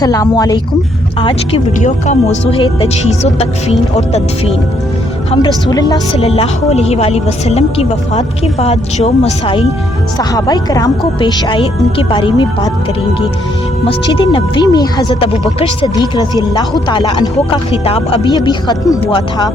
अस्सलामु अलैकुम। आज की वीडियो का मौजू है तजहीज़ व तकफ़ीन और तदफ़ीन। हम रसूलुल्लाह सल्लल्लाहु अलैहि वसल्लम की वफ़ात के बाद जो मसाइल सहाबाए कराम को पेश आए उनके बारे में बात करेंगे। मस्जिद नबवी में हज़रत अबू बकर सदीक़ रज़ियल्लाहु ताला अन्हो का ख़िताब अभी अभी ख़त्म हुआ था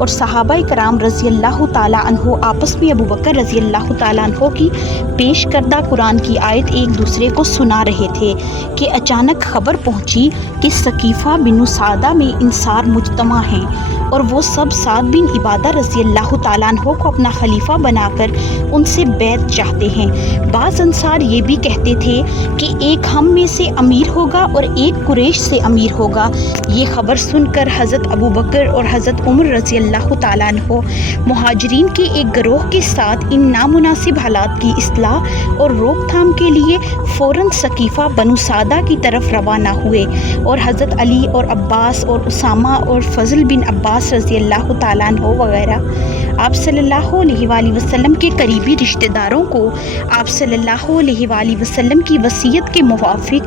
और सहाबाए कराम रज़ियल्लाहु ताला अन्हो आपस में अबू बकर रज़ियल्लाहु ताला अन्हो की पेश करदा कुरान की आयत एक दूसरे को सुना रहे थे कि अचानक खबर पहुंची कि सकीफ़ा बिन सादा में इंसार मुजतमा हैं और वो सब साद बिन इबादा रज़ियल्लाहु ताला अन्हो को अपना खलीफा बनाकर उनसे बैत चाहते हैं। बाज़ अंसार ये भी कहते थे कि एक हम में से अमीर होगा और एक कुरैश से अमीर होगा। ये खबर सुनकर हज़रत अबू बकर और हज़रत उमर रज़ियल्लाहु ताला अन्हो मुहाजिरीन के एक गिरोह के साथ इन नामुनासिब हालात की इस्लाह और रोकथाम के लिए फ़ौरन सकीफ़ा बनु सादा की तरफ रवाना हुए और हज़रत अली और अब्बास और उसामा और फ़ज़ल बिन अब्बास रज़ियल्लाहु ताला अन्हो वगैरह आप सल्लल्लाहु अलैहि वसल्लम के करीबी रिश्तेदारों को आप सल्लल्लाहु अलैहि वसल्लम की वसीयत के मुवाफ़िक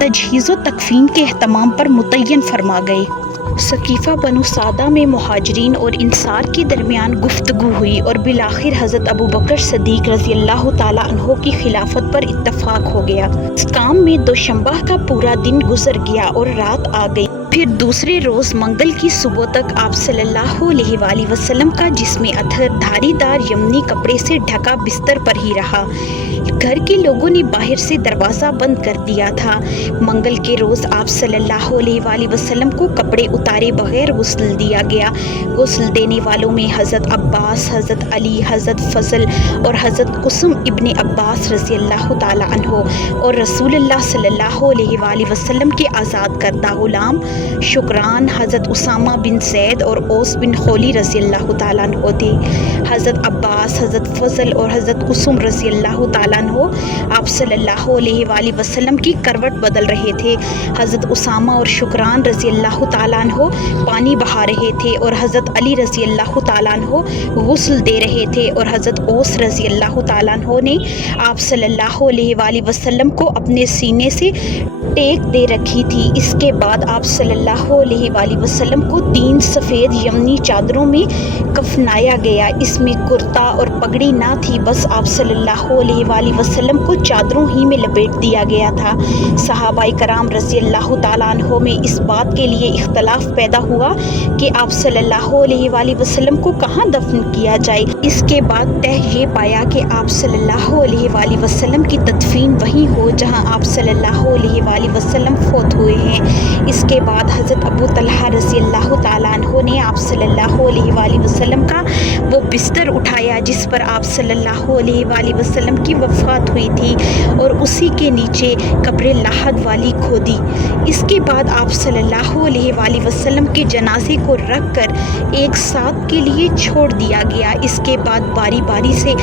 तजहीज़ व तकफ़ीन के एहतमाम पर मुतय्यन फरमा गए। सकीफ़ा बनु सादा में मुहाजिरीन और इंसार के दरमियान गुफ्तगू हुई और बिलाखिर हज़रत अबू बकर सदीक़ रज़ियल्लाहु ताला अन्हो की खिलाफत पर इत्तफ़ाक़ हो गया। इस काम में दोशंबा का पूरा दिन गुजर गया और रात आ गई। फिर दूसरे रोज़ मंगल की सुबह तक आप सल्लल्लाहु अलैहि वसल्लम का जिस्म अतहर धारीदार यमनी कपड़े से ढका बिस्तर पर ही रहा। घर के लोगों ने बाहर से दरवाज़ा बंद कर दिया था। मंगल के रोज़ आप सल्लल्लाहु अलैहि वसल्लम को कपड़े उतारे बगैर गुस्ल दिया गया। गुस्ल देने वालों में हज़रत अब्बास, हज़रत अली, हज़रत फ़ज़ल और हज़रत कुसुम इब्ने अब्बास रज़ियल्लाहु ताला अन्हो और रसूलुल्लाह सल्लल्लाहु अलैहि वसल्लम के आज़ाद करदा ग़ुलाम शुक्रान, हज़रत उसामा बिन ज़ैद और ओस बिन खौली रज़ियल्लाहु ताला अन्हो थे। हज़रत अब्बास, हज़रत फ़ज़ल और हज़रत कुसुम रज़ियल्लाहु ताला अन्हो आप सल्लल्लाहु अलैहि वसल्लम की करवट बदल रहे थे। हज़रत उसामा और शुक्रान रज़ियल्लाहु ताला अन्हो पानी बहा रहे थे और हज़रत अली रज़ियल्लाहु ताला अन्हो गुस्ल दे रहे थे और हज़रत ओस रज़ियल्लाहु ताला अन्हो ने आप सल्लल्लाहु अलैहि वसल्लम को अपने सीने से टेक दे रखी थी। इसके बाद आप सल्लल्लाहु अलैहि वसल्लम को 3 सफ़ेद यमनी चादरों में कफनाया गया। इसमें कुर्ता और पगड़ी ना थी, बस आप सल्लल्लाहु अलैहि वसल्लम को चादरों ही में लपेट दिया गया था। सहाबाए कराम रज़ियल्लाहु ताला अन्हो में इस बात के लिए इख्तलाफ पैदा हुआ कि आप सल्लल्लाहु अलैहि वसल्लम को कहाँ दफन किया जाए। इसके बाद तय ये पाया कि आप सल्लल्लाहु अलैहि वसल्लम की तदफीन वहीं हो जहाँ आप सल्लल्लाहु अलैहि वसल्लम फौत हुए हैं। इसके बाद हज़रत अबू तलहा रज़ियल्लाहु ताला अन्हो ने आप सल्लल्लाहु अलैहि वसल्लम का वो बिस्तर उठाया जिस पर आप सल्लल्लाहु अलैहि वसल्लम की वफ़ात हुई थी और उसी के नीचे कब्र लाहद वाली खोदी। इसके बाद आप सल्लल्लाहु अलैहि वसल्लम के जनाजे को रख कर एक साथ के लिए छोड़ दिया गया। इसके बाद बारी बारी से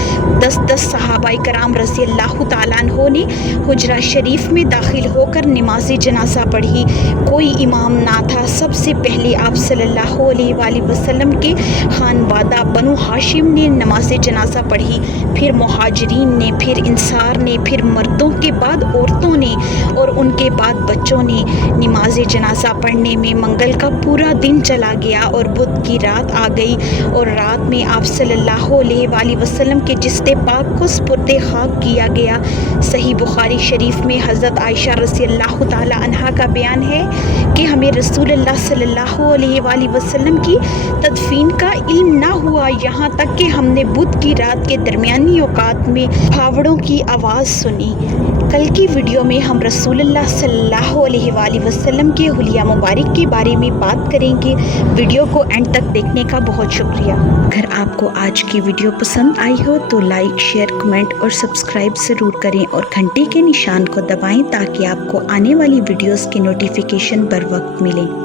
10-10 सहाबाए कराम रज़ियल्लाहु ताला अन्हो ने हुजरा शरीफ में दाखिल होकर नमाज जनाजा पढ़ी। कोई इमाम ना था। सबसे पहले आप सल्लल्लाहु अलैहि वसल्लम के खानवादा बनु हाशिम ने नमाज जनाजा पढ़ी, फिर मुहाजिरीन ने, फिर इंसार ने, फिर मर्दों के बाद औरतों ने और उनके बाद बच्चों ने। नमाज जनाजा पढ़ने में मंगल का पूरा दिन चला गया और बुध की रात आ गई और रात में आप सल्लल्लाहु अलैहि वसल्लम के जिस्ते पाक को सुपुर्दे खाक किया गया। सही बुखारी शरीफ में हज़रत आयशा रज़ियल्लाहु ताला अन्हा का बयान है कि हमें रसूलुल्लाह सल्लल्लाहु अलैहि वसल्लम की तदफीन का इल्म ना हुआ, यहाँ तक कि हमने बुध की रात के दरमियानी औकात में फावड़ों की आवाज़ सुनी। कल की वीडियो में हम रसूलुल्लाह सल्लल्लाहु अलैहि वसल्लम के हुलिया मुबारक के बारे में बात करेंगे। वीडियो को एंड तक देखने का बहुत शुक्रिया। अगर आपको आज की वीडियो पसंद आई हो तो लाइक, शेयर, कमेंट और सब्सक्राइब ज़रूर करें और घंटे के निशान को दबाएं ताकि आपको आने वाली वीडियोस की नोटिफिकेशन बर वक्त मिले।